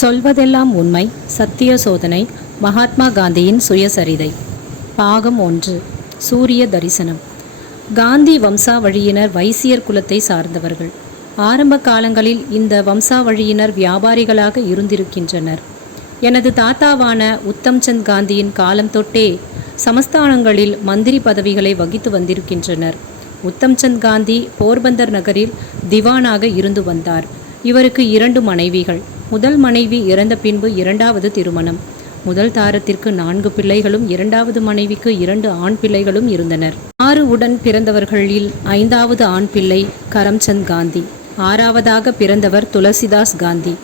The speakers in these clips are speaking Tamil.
சொல்வதெல்லாம் உண்மை சத்திய சோதனை மகாத்மா காந்தியின் சுயசரிதை. பாகம் ஒன்று சூரிய தரிசனம். காந்தி வம்சாவழியினர் வைசியர் குலத்தை சார்ந்தவர்கள். ஆரம்ப காலங்களில் இந்த வம்சாவழியினர் வியாபாரிகளாக இருந்திருக்கின்றனர். எனது தாத்தாவான உத்தம்சந்த் காந்தியின் காலம் தொட்டே சமஸ்தானங்களில் மந்திரி பதவிகளை வகித்து வந்திருக்கின்றனர். உத்தம்சந்த் காந்தி போர்பந்தர் நகரில் திவானாக இருந்து வந்தார். இவருக்கு இரண்டு மனைவிகள். முதல் மனைவி இறந்த பின்பு இரண்டாவது திருமணம். முதல் தாரத்திற்கு நான்கு பிள்ளைகளும் இரண்டாவது மனைவிக்கு இரண்டு ஆண் பிள்ளைகளும் இருந்தனர். ஆறு உடன் பிறந்தவர்களில் ஐந்தாவது ஆண் பிள்ளை கரம்சந்த் காந்தி. ஆறாவதாக பிறந்தவர் துளசிதாஸ் காந்தி.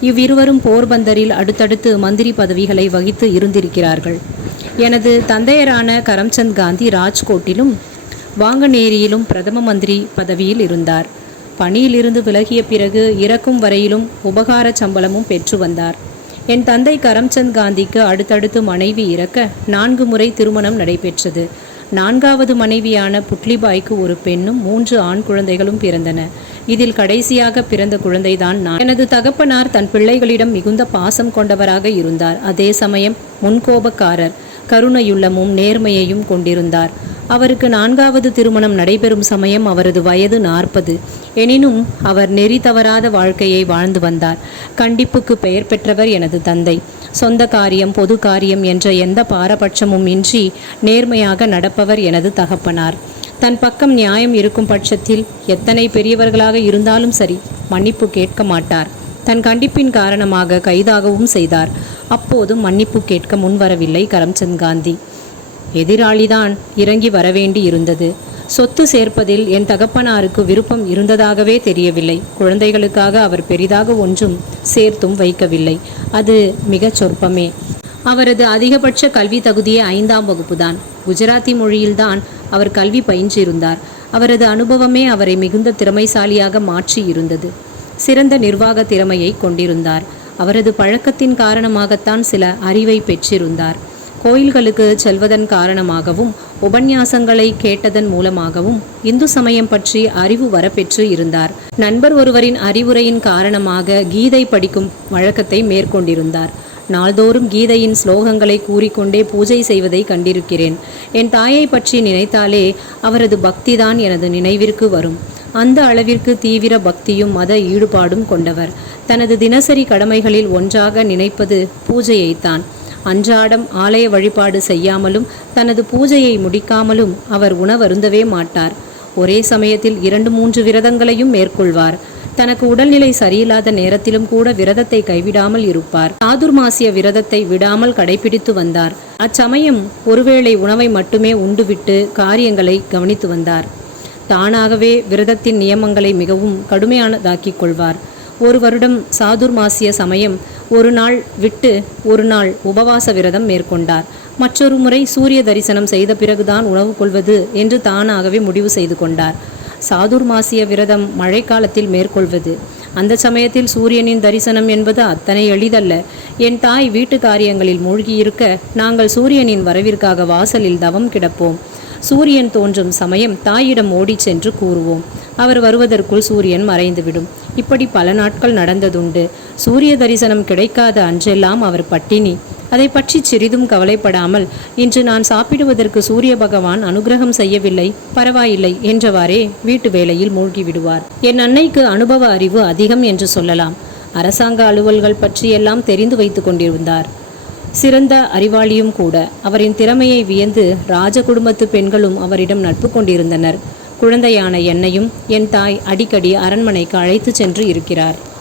இவ்விருவரும் போர்பந்தரில் அடுத்தடுத்து மந்திரி பதவிகளை வகித்து இருந்திருக்கிறார்கள். எனது தந்தையரான கரம்சந்த் காந்தி ராஜ்கோட்டிலும் வாங்கநேரியிலும் பிரதம மந்திரி பதவியில் இருந்தார். பணியிலிருந்து விலகிய பிறகு இறக்கும் வரையிலும் உபகார சம்பளமும் பெற்று வந்தார். என் தந்தை கரம்சந்த் காந்திக்கு அடுத்தடுத்து மனைவி இறக்க நான்கு முறை திருமணம் நடைபெற்றது. நான்காவது மனைவியான புட்லிபாய்க்கு ஒரு பெண்ணும் மூன்று ஆண் குழந்தைகளும் பிறந்தன. இதில் கடைசியாக பிறந்த குழந்தைதான் நான். எனது தகப்பனார் தன் பிள்ளைகளிடம் மிகுந்த பாசம் கொண்டவராக இருந்தார். அதே சமயம் முன்கோபக்காரர் கருணையுள்ளமும் நேர்மையையும் கொண்டிருந்தார். அவருக்கு நான்காவது திருமணம் நடைபெறும் சமயம் அவரது வயது நாற்பது. எனினும் அவர் நெறி தவறாத வாழ்க்கையை வாழ்ந்து வந்தார். கண்டிப்புக்கு பெயர் பெற்றவர் எனது தந்தை. சொந்த காரியம் பொது காரியம் என்ற எந்த பாரபட்சமும் இன்றி நேர்மையாக நடப்பவர் எனது தகப்பனார். தன் பக்கம் நியாயம் இருக்கும் பட்சத்தில் எத்தனை பெரியவர்களாக இருந்தாலும் சரி மன்னிப்பு கேட்க மாட்டார். தன் கண்டிப்பின் காரணமாக கைதாகவும் செய்தார். அப்போதும் மன்னிப்பு கேட்க முன்வரவில்லை கரம்சந்த் காந்தி. எதிராளிதான் இறங்கி வரவேண்டி இருந்தது சொத்து சேர்ப்பதில் என் தகப்பனாருக்கு விருப்பம் இருந்ததாகவே தெரியவில்லை. குழந்தைகளுக்காக அவர் பெரிதாக ஒன்றும் சேர்த்தும் வைக்கவில்லை. அது மிகச் சொற்பமே. அவரது அதிகபட்ச கல்வி தகுதியே ஐந்தாம் வகுப்புதான். குஜராத்தி மொழியில்தான் அவர் கல்வி பயின்றிருந்தார். அவரது அனுபவமே அவரை மிகுந்த திறமைசாலியாக மாற்றி இருந்தது. சிறந்த நிர்வாக திறமையை கொண்டிருந்தார். அவரது பழக்கத்தின் காரணமாகத்தான் சில அறிவை பெற்றிருந்தார். கோயில்களுக்கு செல்வதன் காரணமாகவும் உபன்யாசங்களை கேட்டதன் மூலமாகவும் இந்து சமயம் பற்றி அறிவு வரப்பெற்று இருந்தார். நண்பர் ஒருவரின் அறிவுரையின் காரணமாக கீதை படிக்கும் வழக்கத்தை மேற்கொண்டிருந்தார். நாள்தோறும் கீதையின் ஸ்லோகங்களை கூறிக்கொண்டே பூஜை செய்வதை கண்டிருக்கிறேன். என் தாயை பற்றி நினைத்தாலே அவரது பக்திதான் எனது நினைவிற்கு வரும். அந்த அளவிற்கு தீவிர பக்தியும் மத ஈடுபாடும் கொண்டவர். தனது தினசரி கடமைகளில் ஒன்றாக நினைப்பது பூஜையைத்தான். அன்றாடம் ஆலய வழிபாடு செய்யாமலும் தனது பூஜையை முடிக்காமலும் அவர் உணவருந்தவே மாட்டார். ஒரே சமயத்தில் இரண்டு மூன்று விரதங்களையும் மேற்கொள்வார். தனக்கு உடல்நிலை சரியில்லாத நேரத்திலும் கூட விரதத்தை கைவிடாமல் இருப்பார். சாதுர்மாசிய விரதத்தை விடாமல் கடைபிடித்து வந்தார். அச்சமயம் ஒருவேளை உணவை மட்டுமே உண்டுவிட்டு காரியங்களை கவனித்து வந்தார். தானாகவே விரதத்தின் நியமங்களை மிகவும் கடுமையானதாக்கிக் கொள்வார். ஒரு வருடம் சாதுர்மாசிய சமயம் ஒரு நாள் விட்டு ஒரு நாள் உபவாச விரதம் மேற்கொண்டார். மற்றொரு முறை சூரிய தரிசனம் செய்த பிறகுதான் உணவு கொள்வது என்று தானாகவே முடிவு செய்து கொண்டார். சாதுர்மாசிய விரதம் மழைக்காலத்தில் மேற்கொள்வது. அந்த சமயத்தில் சூரியனின் தரிசனம் என்பது அத்தனை எளிதல்ல. என் தாய் வீட்டு காரியங்களில் மூழ்கியிருக்க நாங்கள் சூரியனின் வரவிற்காக வாசலில் தவம் கிடப்போம். சூரியன் தோன்றும் சமயம் தாயிடம் ஓடிச் சென்று கூறுவோம். அவர் வருவதற்குள் சூரியன் மறைந்துவிடும். இப்படி பல நாட்கள் நடந்ததுண்டு. சூரிய தரிசனம் கிடைக்காத அன்றெல்லாம் அவர் பட்டினி. அதை பற்றி சிறிதும் கவலைப்படாமல் இன்று நான் சாப்பிடுவதற்கு சூரிய பகவான் அனுகிரகம் செய்யவில்லை பரவாயில்லை என்றவாறே வீட்டு வேலையில் மூழ்கி விடுவார் என் அன்னைக்கு அனுபவ அறிவு அதிகம் என்று சொல்லலாம். அரசாங்க அலுவல்கள் பற்றியெல்லாம் தெரிந்து வைத்து கொண்டிருந்தார். சிறந்த அறிவாளியும் கூட. அவரின் திறமையை வியந்து ராஜ குடும்பத்து பெண்களும் அவரிடம் நட்பு கொண்டிருந்தனர். குழந்தையான என்னையும் என் தாய் அடிக்கடி அரண்மனைக்கு அழைத்து சென்று இருக்கிறார்.